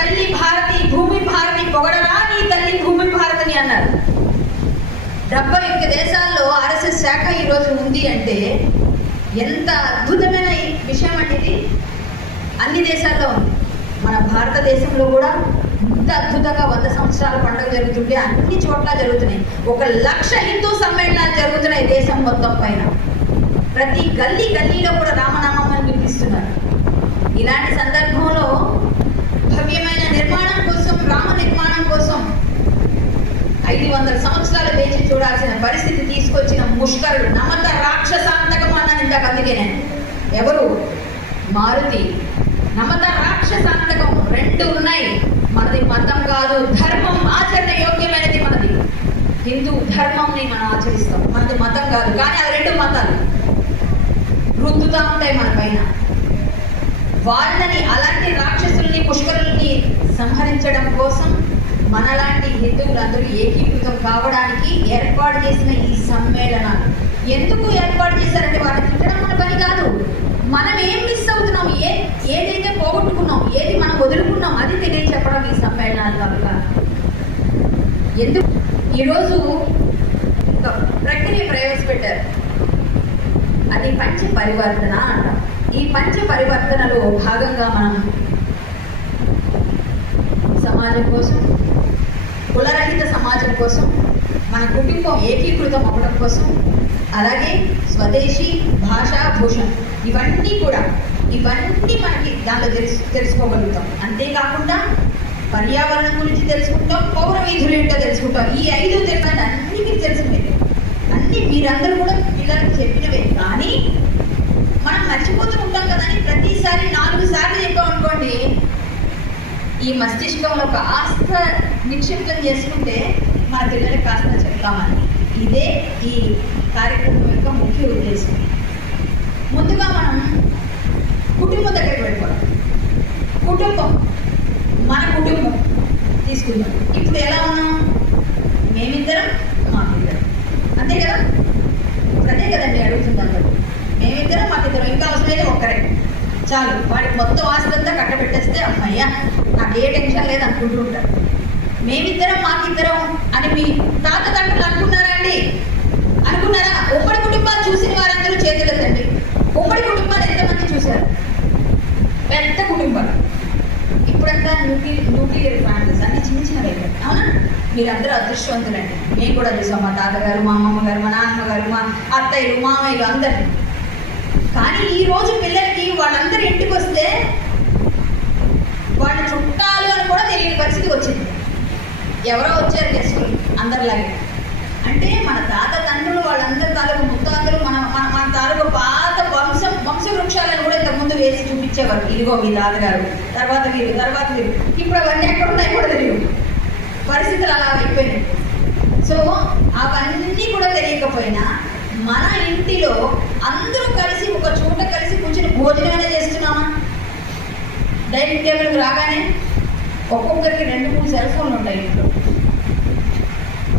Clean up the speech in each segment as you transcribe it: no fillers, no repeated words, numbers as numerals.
తల్లి భారతి, భూమి భారతి, పొగడరా నీ తల్లి భూమి భారతిని అన్నారు. 71 దేశాల్లో ఆర్ఎస్ఎస్ శాఖ ఈరోజు ఉంది అంటే ఎంత అద్భుతమైన విషయం అంటే ఇది అన్ని దేశాల్లో ఉంది. మన భారతదేశంలో కూడా ఇంత అద్భుతంగా 100 సంవత్సరాల పండుగ జరుగుతుంటే అన్ని చోట్ల జరుగుతున్నాయి. 1,00,000 హిందూ సమ్మేళనాలు జరుగుతున్నాయి దేశం మొత్తం పైన. ప్రతి గల్లీలో కూడా రామనామాన్ని వినిపిస్తున్నారు. ఇలాంటి సందర్భంలో భవ్యమైన నిర్మాణం కోసం, రామ నిర్మాణం కోసం 500 సంవత్సరాలు వేచి చూడాల్సిన పరిస్థితి తీసుకొచ్చిన ముష్కరుడు, నమత రాక్షసాంతకం అన్నాను ఇందాక. అందుకే నేను ఎవరు మారుతి నమత రాక్షసాంతకం 2 ఉన్నాయి. మనది మతం కాదు, ధర్మం, ఆచరణ యోగ్యమైనది మనది. హిందూ ధర్మంని మనం ఆచరిస్తాం, మనది మతం కాదు. కానీ అది 2 మతాలు రుద్దుతా ఉంటాయి మన పైన. వాళ్ళని, అలాంటి రాక్షసుల్ని, పుష్కరుల్ని సంహరించడం కోసం మనలాంటి హిందువులందరూ ఏకీకృతం కావడానికి ఏర్పాటు చేసిన ఈ సమ్మేళనాలు. ఎందుకు ఏర్పాటు చేశారంటే వాటిని తిట్టడం మన పని కాదు. మనం ఏం మిస్ అవుతున్నాం, ఏదైతే పోగొట్టుకున్నాం, ఏది మనం వదులుకున్నాం అది తెలియచెప్పడం ఈ సమ్మేళనాలు వల్ల. ఎందుకు ఈరోజు ఒక ప్రక్రియ ప్రవేశపెట్టారు, అది పంచ పరివర్తన అంటాం. ఈ పంచ పరివర్తనలో భాగంగా మనం సమాజం కోసం, కులరహిత సమాజం కోసం, మన కుటుంబం ఏకీకృతం అవ్వడం కోసం, అలాగే స్వదేశీ భాషా భూషణ్ ఇవన్నీ మనకి దానిలో తెలుసుకోగలుగుతాం. అంతేకాకుండా పర్యావరణం గురించి తెలుసుకుంటాం, పౌర వీధులు ఏంటో తెలుసుకుంటాం. ఈ 5 తెలియని అన్ని మీకు తెలుసుకునేది, అన్ని మీరందరూ కూడా పిల్లలకు చెప్పినవే. కానీ మనం మర్చిపోతూ ఉంటాం కదా అని ప్రతిసారి 4 సార్లు చెప్పామనుకోండి, ఈ మస్తిష్కంలో ఒక ఆస్థ నిక్షిప్తం చేసుకుంటే మన పిల్లలకి కాస్త చెప్తామని. ఇదే ఈ కార్యక్రమం యొక్క ముఖ్య ఉద్దేశం. ముందుగా మనం కుటుంబం దగ్గరికి వెళ్ళిపోవాలి. కుటుంబం, మన కుటుంబం తీసుకుందాం. ఇప్పుడు ఎలా ఉన్నాం? మేమిద్దరం, మాకిద్దరం, అంతే కదా? ఇప్పుడు అదే కదండి అడుగుతుంది అందరూ. మేమిద్దరం, మాకిద్దరం, ఇంకా అవసరమైతే ఒక్కరే చాలు. వాడికి మొత్తం ఆస్తి అంతా కట్టబెట్టేస్తే అమ్మయ్యా నాకు ఏ టెన్షన్ లేదు అనుకుంటూ ఉంటారు. మేమిద్దరం, మాకిద్దరం అని మీ తాత తండ్రులు అనుకున్నారా అండి? అనుకున్నారా? ఉమ్మడి కుటుంబాలు చూసిన వారందరూ చేతులేదండి. ఉమ్మడి కుటుంబాలు ఎంతమంది చూశారు? పెద్ద కుటుంబాలు. ఇప్పుడంతా న్యూక్లియర్ ఫ్యామిలీస్ అన్ని చిన్నవే. అవునా? మీరందరూ అదృష్టవంతులండి. మేము కూడా చూసాం, మా తాతగారు, మా అమ్మమ్మ గారు, మా నాన్నగారు, మా అత్తయ్యలు, మామయ్యలు అందరినీ. కానీ ఈరోజు పిల్లలకి వాళ్ళందరూ ఇంటికి వస్తే వాళ్ళు చుట్టాలు అని కూడా తెలియని పరిస్థితి వచ్చింది. ఎవరో వచ్చారు గెస్టులు అందరిలాగే. అంటే మన తాత తండ్రులు వాళ్ళందరి తాలూకు ముత్తాతలు మన తాలూకు పాత వంశ వృక్షాలను కూడా ఇంతకుముందు వేసి చూపించేవారు. ఇదిగో మీ తాతగారు, తర్వాత మీరు. ఇప్పుడు అవన్నీ ఎక్కడ ఉన్నాయి కూడా తెలియదు. పరిస్థితులు అలా అయిపోయినాయి. సో అవన్నీ కూడా తెలియకపోయినా మన ఇంటిలో అందరూ కలిసి ఒక చోట కలిసి కూర్చొని భోజనమైనా చేస్తున్నామా? డైనింగ్ టేబుల్కి రాగానే ఒక్కొక్కరికి 2-3 సెల్ ఫోన్లు ఉంటాయి ఇంట్లో.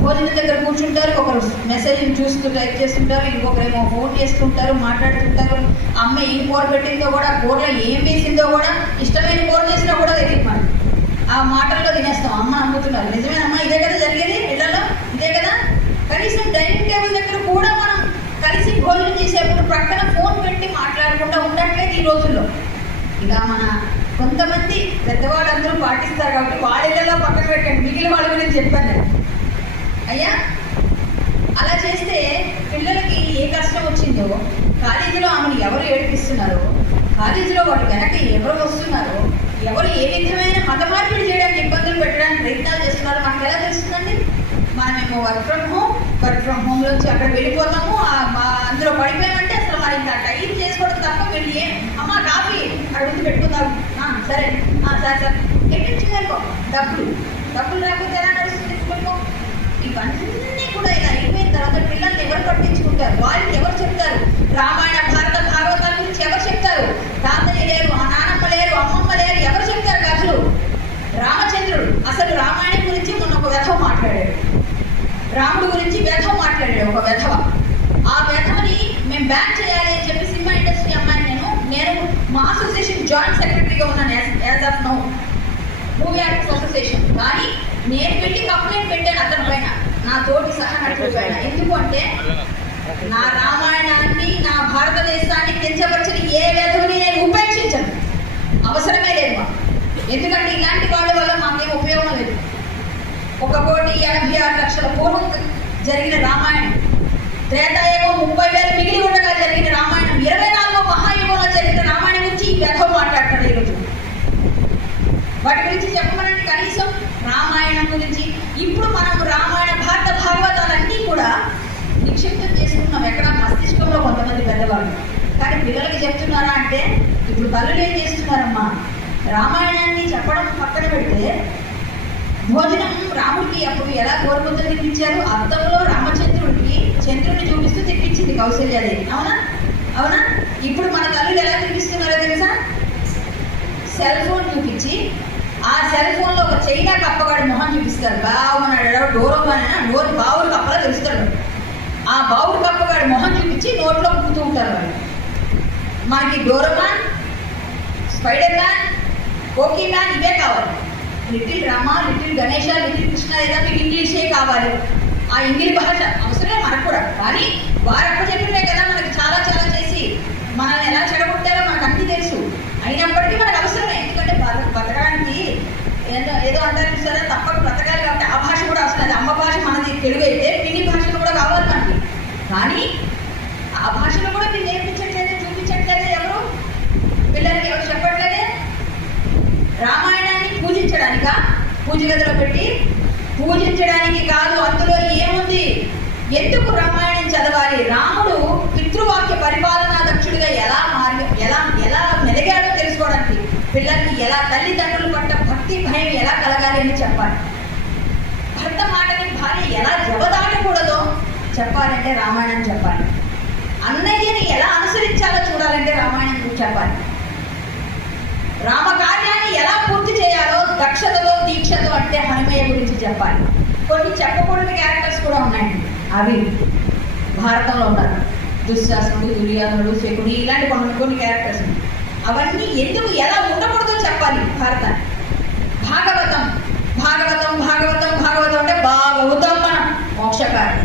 భోజనం దగ్గర కూర్చుంటారు, ఒకరు మెసేజ్ని చూస్తూ టైప్ చేస్తుంటారు, ఇంకొకరేమో ఫోన్ చేస్తుంటారు, మాట్లాడుతుంటారు. అమ్మ ఏం కూర పెట్టిందో కూడా, కూరలో ఏం వేసిందో కూడా, ఇష్టమైన కూర చేసినా కూడా తెలియదు. మనం ఆ మాటల్లో తినేస్తాం. అమ్మ నమ్ముతున్నారు, నిజమేనమ్మా, ఇదే కదా జరిగేది ఇళ్లలో, ఇదే కదా. కనీసం డైనింగ్ టేబుల్ దగ్గర కూడా మనం కలిసి భోజనం చేసేప్పుడు ప్రక్కన ఫోన్ పెట్టి మాట్లాడకుండా ఉండట్లేదు ఈ రోజుల్లో. ఇలా మన కొంతమంది పెద్దవాళ్ళందరూ పాటిస్తారు కాబట్టి వాళ్ళలో పక్కన పెట్టండి, మిగిలిన వాళ్ళ గురించి చెప్పాను అయ్యా. అలా చేస్తే పిల్లలకి ఏ కష్టం వచ్చిందో, కాలేజీలో ఆమెను ఎవరు ఏడిపిస్తున్నారో, కాలేజీలో వాటి వెనక ఎవరు వస్తున్నారో, ఎవరు ఏ విధమైన మత మార్పిడి చేయడానికి ఇబ్బందులు పెట్టడానికి ప్రయత్నాలు చేస్తున్నారో మనకు ఎలా తెలుస్తుందండి? మనమేమో వర్క్ ఫ్రమ్ హోమ్లోంచి అక్కడ వెళ్ళిపోతాము, అందులో పడిపోయామంటే అసలు మరి ఇంకా టైం చేసుకోవడం తప్ప వెళ్ళి అమ్మ కాఫీ అడుగుతూ పెట్టుకుందాం, సరే సార్ ఎట్టించుకో, డబ్బులు రాకపోతే ఎలా నడుస్తుంది కుటుంబం? ఇవన్నీ కూడా ఇలా అయిపోయిన తర్వాత పిల్లల్ని ఎవరు పట్టించుకుంటారు? వాళ్ళకి ఎవరు చెప్తారు? రామాయణ భారత భాగవతాల గురించి ఎవరు చెప్తారు? తాతయ్య లేరు, నానమ్మ లేరు, అమ్మమ్మ లేరు, ఎవరు చెప్తారు కథలు? రామచంద్రుడు అసలు రామాయణం గురించి మొన్న ఒక వ్యధవ మాట్లాడాడు, రాముడు గురించి వ్యధవ మాట్లాడాడు ఒక వ్యధవ. ఆ వ్యధవని మేము బ్యాన్ చేయాలి అని చెప్పి సినిమా ఇండస్ట్రీ అమ్మాయి నేను మా అసోసియేషన్ జాయింట్ సెక్రటరీగా ఉన్నాను as of now. Movie actors association. కానీ నేను వెళ్ళి కంప్లైంట్ పెట్టాను అతని పైన, నా తోటి సహా నటుల పైన. ఎందుకు అంటే నా రామాయణాన్ని, నా భారతదేశాన్ని కించపరిచిన ఏ వ్యధుని నేను ఉపేక్షించను, అవసరమే లేదు మాకు. ఎందుకంటే ఇలాంటి వాళ్ళ వల్ల మాకేం ఉపయోగం లేదు. 1,86,00,000 పూర్వం జరిగిన రామాయణం, త్రేతాయుగం 30,000 మిగిలి ఉండగా జరిగిన రామాయణం, 24వ మహాయుగంలో జరిగిన రామాయణం గురించి ఈ వ్యధం మాట్లాడతాడు ఈరోజు. వాటి గురించి చెప్పమనండి కనీసం. రామాయణం గురించి ఇప్పుడు మనం రామాయణ భారత భాగవతాలన్నీ కూడా నిక్షిప్తం చేసుకున్నాం ఎక్కడ మస్తిష్కంలో కొంతమంది పెద్దవాళ్ళు. కానీ పిల్లలకి చెప్తున్నారా అంటే ఇప్పుడు తల్లులు ఏం చేస్తున్నారమ్మా, రామాయణాన్ని చెప్పడం పక్కన పెడితే భోజనం రాముడికి అప్పుడు ఎలా కోరుకుంటూ తినిపించారు, అర్థంలో రామచంద్రుడికి చంద్రుడిని చూపిస్తూ తినిపించింది కౌశల్యాదేవి. అవునా అవునా? ఇప్పుడు మన తల్లులు ఎలా తినిపిస్తున్నారో తెలుసా? సెల్ ఫోన్ చూపించి ఆ సెల్ ఫోన్లో ఒక చైనా కప్పగాడు మొహం చూపిస్తారు. బాగున్నాడు డోరోమాన్ నోరు బావుడు కప్పలా తెలుస్తాడు. ఆ బావుడు కప్పగాడు మొహం చూపించి నోట్లో కుక్కుతూ ఉంటారు వాళ్ళు. మనకి డోరోమాన్, స్పైడర్ మ్యాన్, కోకీ మ్యాన్ ఇవే కావాలి. Little Rama, little Ganesha, little Krishna లేదా మీకు ఇంగ్లీషే కావాలి. ఆ ఇంగ్లీష్ భాష అవసరమే మనకు కూడా. కానీ వారు అప్ప చెప్పినవే కదా మనకి చాలా చాలా చేసి మనల్ని ఎలా చెడగొట్టారో మనకు అన్నీ తెలుసు. అయినప్పటికీ మనకు అవసరమే. ఎందుకంటే బతకడానికి ఏదో అంటారు సరే, తప్పక బ్రతకాలి కాబట్టి ఆ భాష కూడా అవసరం. అది అమ్మ భాష మనది తెలుగు అయితే పిన్ని భాషలు కూడా కావాలి మనకి. కానీ ఆ భాషలో కూడా మీరు నేర్పించట్లేదే, చూపించట్లేదే, ఎవరు పిల్లలకి ఎవరు చెప్పట్లేదే. రామాయణాన్ని పూజించడానికా? పూజ గదిలో పెట్టి పూజించడానికి కాదు. అందులో ఏముంది? ఎందుకు రామాయణం చదవాలి? రాముడు పితృవాక్య పరిపాలనా దక్షుడిగా ఎలా మెలిగాడో తెలుసుకోవడానికి, పిల్లల్ని ఎలా తల్లిదండ్రులు పట్ల భక్తి భయం ఎలా కలగాలి అని చెప్పాలి. భర్త మాటని భార్య ఎలా జవదాటకూడదో చెప్పాలంటే రామాయణం చెప్పాలి. అన్నయ్యని ఎలా అనుసరించాలో చూడాలంటే రామాయణం చెప్పాలి. రామకార్యాన్ని ఎలా పూర్తి చేయాలో దక్షతతో దీక్షతో అంటే హనుమయ్య గురించి చెప్పాలి. కొన్ని చెప్పకూడని క్యారెక్టర్స్ కూడా ఉన్నాయండి, అవి భారతంలో ఉన్నారు. దుశ్శాసనుడు, దుర్యోధనుడు, శకుని ఇలాంటి కొన్ని క్యారెక్టర్స్ ఉన్నాయి. అవన్నీ ఎందుకు ఎలా ఉండకూడదో చెప్పాలి భారతాన్ని. భాగవతం భాగవతం భాగవతం భాగవతం అంటే భాగవతం మనం మోక్షకారి.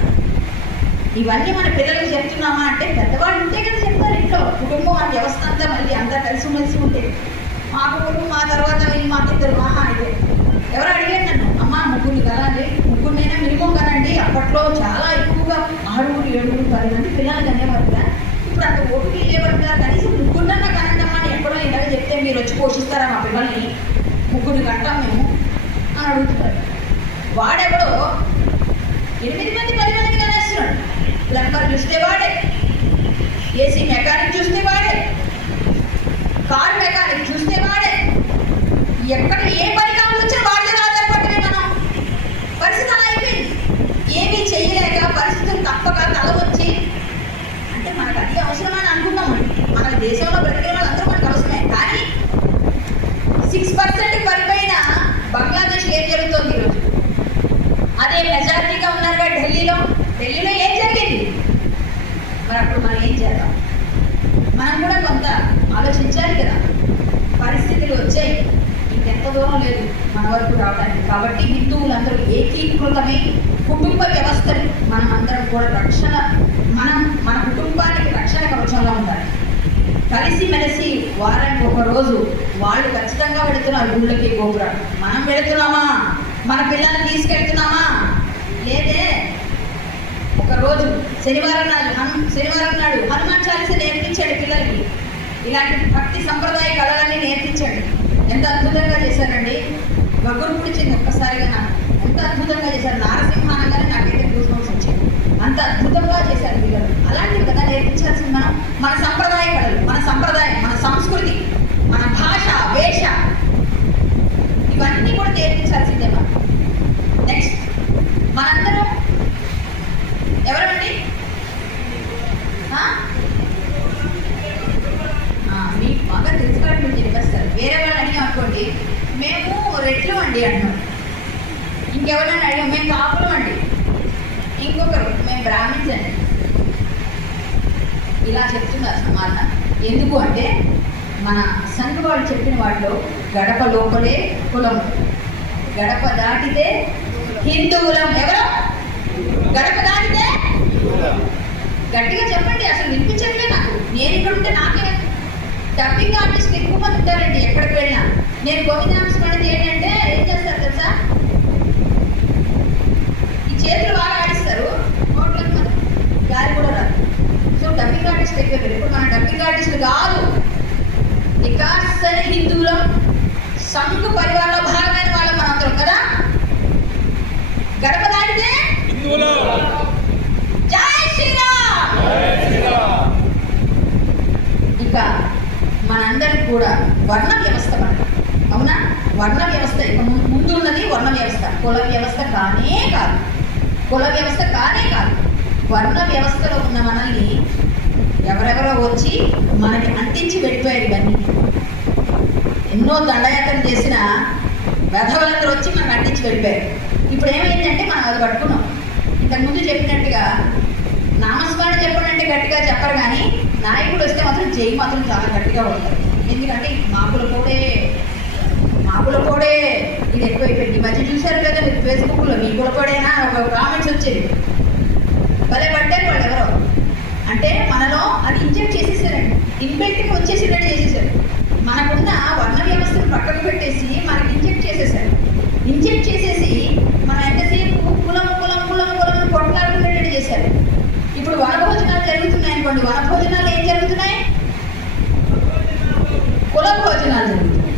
ఇవన్నీ మన పిల్లలకు చెప్తున్నామా అంటే పెద్దవాళ్ళు ఉంటే కదా చెప్తారు. ఇంట్లో కుటుంబం ఆ వ్యవస్థ అంతా మళ్ళీ అంతా కలిసిమెలిసి ఉంటే. మా కుటుంబం మా తర్వాత మాకిద్దరు మహా అయితే ఎవరు అడిగారు నన్ను, అమ్మ ముగ్గురిని కనండి, ముగ్గురినైనా మినిమం కనండి. అప్పట్లో చాలా ఎక్కువగా 6, 7, 10 మంది పిల్లలు కనేవారు. ఇప్పుడు అంత ఓపిక లేవారు కదా, కనీసం ముగ్గురున్నా కనండమ్మా అని ఎక్కడో ఇలాగ చెప్తే మీరు వచ్చి పోషిస్తారా మా పిల్లల్ని, ముగ్గురిని కంటాం మేము అని అడుగుతున్నారు. వాడెవడో 8 మంది 10 మందిని కనేస్తున్నాడు. ప్లంబర్ చూస్తే వాడే, ఏసీ మెకానిక్ చూస్తే వాడే, కార్ మెకానిక్ చూస్తే వాడే. ఎక్కడ ఏ పని కావాలని వచ్చా వాడి మీద ఆధారపడమే మనం. పరిస్థితి అలా అయిపోయింది. ఏమీ చేయలేక పరిస్థితులు తప్పక తల వచ్చి అంటే మనకు అది అవసరమని అనుకున్నామండి. మన దేశంలో బ్రతికే వాళ్ళందరూ మనకు అవసరమే. కానీ 6% పడిపోయిన బంగ్లాదేశ్లో ఏం జరుగుతుంది ఈరోజు? అదే మెజారిటీగా ఉన్నారుగా ఢిల్లీలో ఏం జరిగింది? మరి అప్పుడు మనం ఏం చేద్దాం? మనం కూడా కొంత ఆలోచించాలి కదా. పరిస్థితులు వచ్చాయి, ఇంకెంత దూరం లేదు మన వరకు రావడానికి. కాబట్టి హిందువులందరూ ఏకీకృతమై కుటుంబ వ్యవస్థని మనం అందరం కూడా రక్షణ, మన కుటుంబానికి రక్షణ కవచంలో ఉండాలి. కలిసిమెలిసి వారానికి ఒక రోజు వాళ్ళు ఖచ్చితంగా వెళుతున్నారు గుళ్ళకి, గోపురాలు. మనం వెళుతున్నామా? మన పిల్లల్ని తీసుకెళ్తున్నామా? లేదే. ఒకరోజు శనివారం నాడు హనుమాన్ చాలీస నేర్పించండి పిల్లలకి. ఇలాంటి భక్తి సంప్రదాయ కళలన్నీ నేర్పించండి. ఎంత అద్భుతంగా చేశారండి. గగురు పుడిచింది ఒక్కసారిగా నాకు. ఎంత అద్భుతంగా చేశారు. నారసింహ అనగానే నాకైతే గూస్బంప్స్ వచ్చాయి. అంత అద్భుతంగా చేశారు పిల్లలు. అలాంటివి కదా నేర్పించాల్సింది మనం. మన సంప్రదాయ కళలు, మన సంప్రదాయం, మన సంస్కృతి, మన భాష, వేష ఇవన్నీ కూడా నేర్పించాల్సిందే మనం. నెక్స్ట్ మనందరం ఎవరండి? మీకు బాగా తెలుసుకోవడం మీరు చెప్పేస్తారు. వేరే వాళ్ళు అడిగాం అనుకోండి, మేము రెట్లు అండి అంటున్నాం. ఇంకెవరైనా అడిగాం, మేము కాపులం అండి. ఇంకొకరు మేము బ్రాహ్మిన్స్ అండి. ఇలా చెప్తున్నారు సమాధానం. ఎందుకు అంటే మన సంఘ వాళ్ళు చెప్పిన వాటిలో గడప లోపలే కులం, గడప దాటితే హిందువులం. ఎవరు? గడప దాటితే గట్టిగా చెప్పండి, అసలు వినిపించట్లే నాకు. నేను ఇక్కడ ఉంటే నాకే డబ్బింగ్ ఆర్టిస్ట్ ఎక్కువ మంది ఉంటారండి ఎక్కడికి వెళ్ళినా. నేను గోవిందాంశమని ఏంటంటే ఏం చేస్తారు తెలుసా, ఈ చేతులు బాగా ఆడిస్తారు, నోట్లకు మనం గాలి కూడా రాదు. సో డబ్బింగ్ ఆర్టిస్ట్ ఎక్కువ. ఇప్పుడు మన డబ్బింగ్ ఆర్టిస్టులు కాదు, నికాసైన హిందువులం, సంఘ పరివారంలో భాగమైన వాళ్ళం మనందరం కదా. గడప దాటితే జై శ్రీరామ్. ఇక మనందరికి కూడా వర్ణ వ్యవస్థ మనకి, అవునా? వర్ణ వ్యవస్థ ఇక ముందు ఉన్నది వర్ణ వ్యవస్థ, కుల వ్యవస్థ కానే కాదు, కుల వ్యవస్థ కానే కాదు. వర్ణ వ్యవస్థలో ఉన్న మనల్ని ఎవరెవరో వచ్చి మనకి అంటించి వెళ్ళిపోయారు. ఇవన్నీ ఎన్నో దండయాత్రలు చేసిన వెధవలందరూ వచ్చి మనకు అంటించి వెళ్ళిపోయారు. ఇప్పుడు ఏమైందంటే మనం అది పట్టుకున్నాం. ఇంతకుముందు చెప్పినట్టుగా నామస్మరణ చెప్పండి అంటే గట్టిగా చెప్పరు, కానీ నాయకుడు వస్తే మాత్రం జై మాత్రం చాలా గట్టిగా ఉంటారు. ఎందుకంటే మాకుల కోడే ఇది ఎక్కువైపోయింది. ఈ మధ్య చూశారు కదా మీరు ఫేస్బుక్లో, మీ కులపడేనా ఒక కామెంట్స్ వచ్చేది, భలే పడ్డారు వాళ్ళు ఎవరో. అంటే మనలో అది ఇంజెక్ట్ చేసేసారండి, ఇన్బిల్ట్గా వచ్చేసినట్టు చేసేసారు. మనకున్న వర్ణ వ్యవస్థను పక్కకు పెట్టేసి మనకి ఇంజెక్ట్ చేసేసారు. ఇంజెక్ట్ చేసేసి మనం ఎంతసేపు కులం కులం కులం కులం కొట్లాడుకునేటట్టు చేశారు. ఇప్పుడు వనభోజనాలు జరుగుతున్నాయి అనుకోండి, వనభోజనాలు ఏం జరుగుతున్నాయి? కుల భోజనాలు జరుగుతున్నాయి.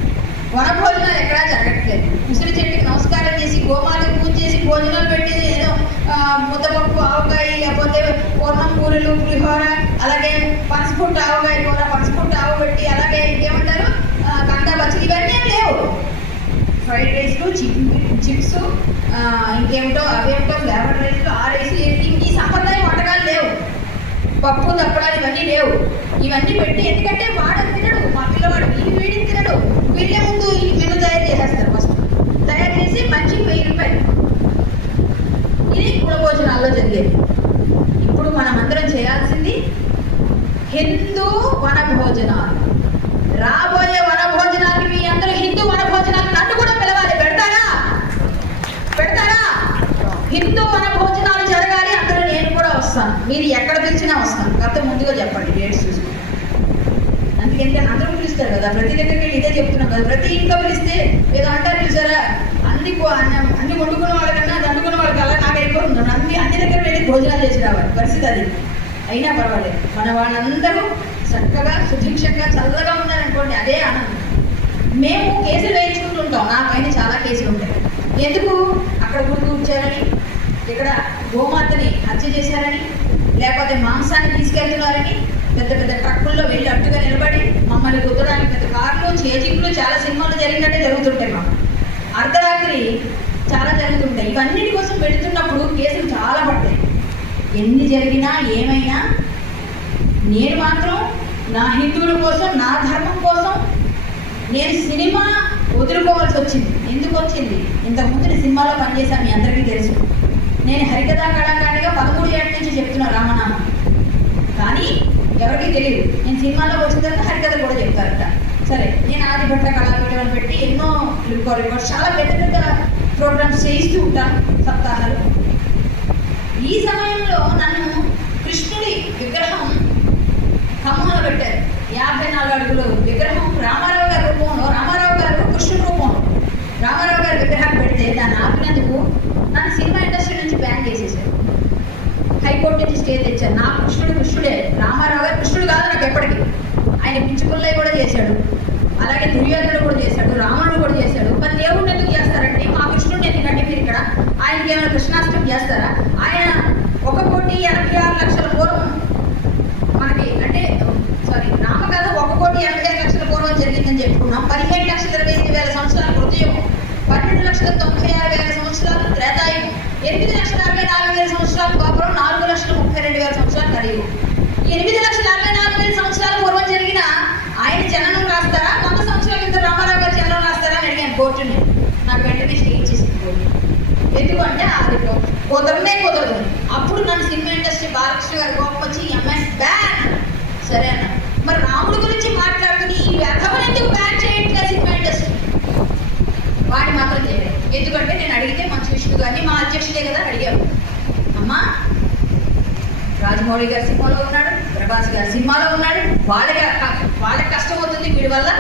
వనభోజనాలు ఎక్కడా జరగట్లేదు. ఉసిరి చెట్టుకి నమస్కారం చేసి, గోమాతకు పూజ చేసి, భోజనాలు పెట్టి ఏదో ముద్దపప్పు ఆవకాయ, లేకపోతే పూర్ణం పూరీలు, పులిహోర, అలాగే పనసపుట్టు ఆవకాయ కూర, పనసపుట్టు ఆవ పెట్టి, అలాగే ఇంకేమంటారు కందా పచ్చడి, ఇవన్నీ లేవు. ఫ్రైడ్ రైస్లు, చిప్స్, ఇంకేమిటో అవేమిటో ఫ్లేవర్ రైస్లు, ఆ రైస్, ఈ సంప్రదాయ వంటకాలు లేవు. పప్పు తప్పడాలు ఇవన్నీ లేవు. ఇవన్నీ పెట్టి, ఎందుకంటే వాడు తినడు, మా పిల్లవాడు వీడిని తినడు, వీళ్ళే ముందు ఈ మెను తయారు చేసేస్తారు. ఫస్ట్ తయారు చేసి మంచికి 1000 రూపాయలు. ఇది కుల భోజనాల్లో జరిగేది. ఇప్పుడు మనం అందరం చేయాల్సింది హిందూ వనభోజనాలు. రాబోయే వనభోజనాలకి మీ అందరూ హిందూ వనభోజనాలు నన్ను కూడా పిలవాలి. పెడతారా? హిందూ వనభోజనాలు జరగాలి, అందరూ నేను కూడా వస్తాను. మీరు ఎక్కడ పిలిచినా వస్తాను, కాకపోతే ముందుగా చెప్పండి, డేట్స్ చూసుకుంటాను. అందుకంటే అందరూ పిలుస్తారు కదా, ప్రతి దగ్గరికి ఇదే చెప్తున్నాం కదా. ప్రతి ఇంట్లో పిలిస్తే ఏదో అంటారు చూసారా, అన్ని వండుకున్న వాళ్ళకన్నా దండుకున్న వాళ్ళకి అలా నాకు అయిపోతున్నాను. అన్ని దగ్గర వెళ్ళి భోజనాలు చేసి రావాలి పరిస్థితి అది. అయినా పర్వాలేదు, మన వాళ్ళందరూ చక్కగా సుభిక్షంగా చల్లగా ఉన్నారనుకోండి, అదే ఆనందం. మేము కేసులు వేయించుకుంటుంటాం, నా పైన చాలా కేసులు ఉంటాయి. ఎందుకు? అక్కడ గుర్తు వచ్చారని, ఇక్కడ గోమాతని హత్య చేశారని, లేకపోతే మాంసాన్ని తీసుకెళ్తున్నారని పెద్ద పెద్ద ట్రక్కుల్లో వెళ్ళి అట్టుగా నిలబడి మమ్మల్ని గుద్దడానికి పెద్ద కార్లు, చేజింగ్లు చాలా సినిమాలు జరిగినట్టే జరుగుతుంటాయి. మాకు అర్ధరాత్రి చాలా జరుగుతుంటాయి. ఇవన్నిటి కోసం పెడుతున్నప్పుడు కేసులు చాలా పడతాయి. ఎన్ని జరిగినా ఏమైనా నేను మాత్రం నా హిందువుల కోసం, నా ధర్మం కోసం నేను సినిమా వదులుకోవాల్సి వచ్చింది. ఎందుకు వచ్చింది? ఇంతకుముందు నేను సినిమాలో పనిచేశాను, మీ అందరికీ తెలుసు. నేను హరికథా కళాకారిగా 13 ఏళ్ళ నుంచి చెప్తున్నా రామనామం, కానీ ఎవరికి తెలియదు. నేను సినిమాలోకి వచ్చిన తర్వాత హరికథలు కూడా చెప్తారట. సరే, నేను ఆదిభట్ట కళాపీఠం పెట్టి ఎన్నో రికార్డ్స్, చాలా పెద్ద పెద్ద ప్రోగ్రామ్స్ చేయిస్తూ ఉంటాను, సప్తాహాలు. ఈ సమయంలో నన్ను కృష్ణుడి విగ్రహం ఖమ్మంలో పెట్టారు. 54 అడుగులు విగ్రహం రామారావు గారి రూపంలో, రామారావు గారు కృష్ణుడి రూపంలో రామారావు గారి విగ్రహాన్ని పెడితే దాన్ని ఆపినందుకు నన్ను సినిమా ఇండస్ట్రీ నుంచి బ్యాన్ చేసేసారు. హైకోర్టు నుంచి స్టే తెచ్చారు. నా కృష్ణుడే, రామారావు గారు కృష్ణుడు కాదు నాకు ఎప్పటికీ. ఆయన పిచ్చుకుల్లయ్య కూడా చేశాడు, అలాగే దుర్యోధనుడు కూడా చేశాడు, రావణుడు కూడా చేశాడు. మరి దేవుడిని ఎందుకు చేస్తారంటే మా కృష్ణుడిని ఎందుకంటే మీరు ఇక్కడ ఆయనకి ఏమైనా కృష్ణాష్టమి చేస్తారా? ఆయన 1,86,00,000 పూర్వం మనకి, అంటే సారీ నామకథ 1,85,00,000 పూర్వం జరిగిందని చెప్పుకున్నాం. 17,25,000 సంవత్సరాల కృతయుగం, 12,96,000 సంవత్సరాలు త్రేతాయుగం, 8,64,000 సంవత్సరాలు ద్వాపరం, 4,32,000 సంవత్సరాలు కలియుగం. ఈ 8,64,000 సంవత్సరాల పూర్వం జరిగిన ఆయన జననం రాస్తారా, 100 సంవత్సరాల కింద రామారావు గారు జననం రాస్తారా అని అడిగాను కోర్టుని. నాకు వెంటనే స్టే ఇచ్చేసింది కోర్టు. ఎందుకంటే అది కుదరదు. అప్పుడు నన్ను సినిమా ఇండస్ట్రీ బాలకృష్ణ గారు కోపం వచ్చి ఈ అమ్మాయి బ్యాన్. సరే అన్న, మరి రాముడి గురించి మాట్లాడుతున్న ఈ వ్యర్థ ఆలోచన చేయలేదు. ఎందుకంటే నేను అడిగితే మంచు విష్ణు గారిని మా అధ్యక్షుడే కదా అడిగారు, అమ్మా రాజమౌళి గారి సినిమాలో ఉన్నాడు, ప్రభాస్ గారి సినిమాలో ఉన్నాడు, వాళ్ళకి కష్టం అవుతుంది వీడి వల్ల,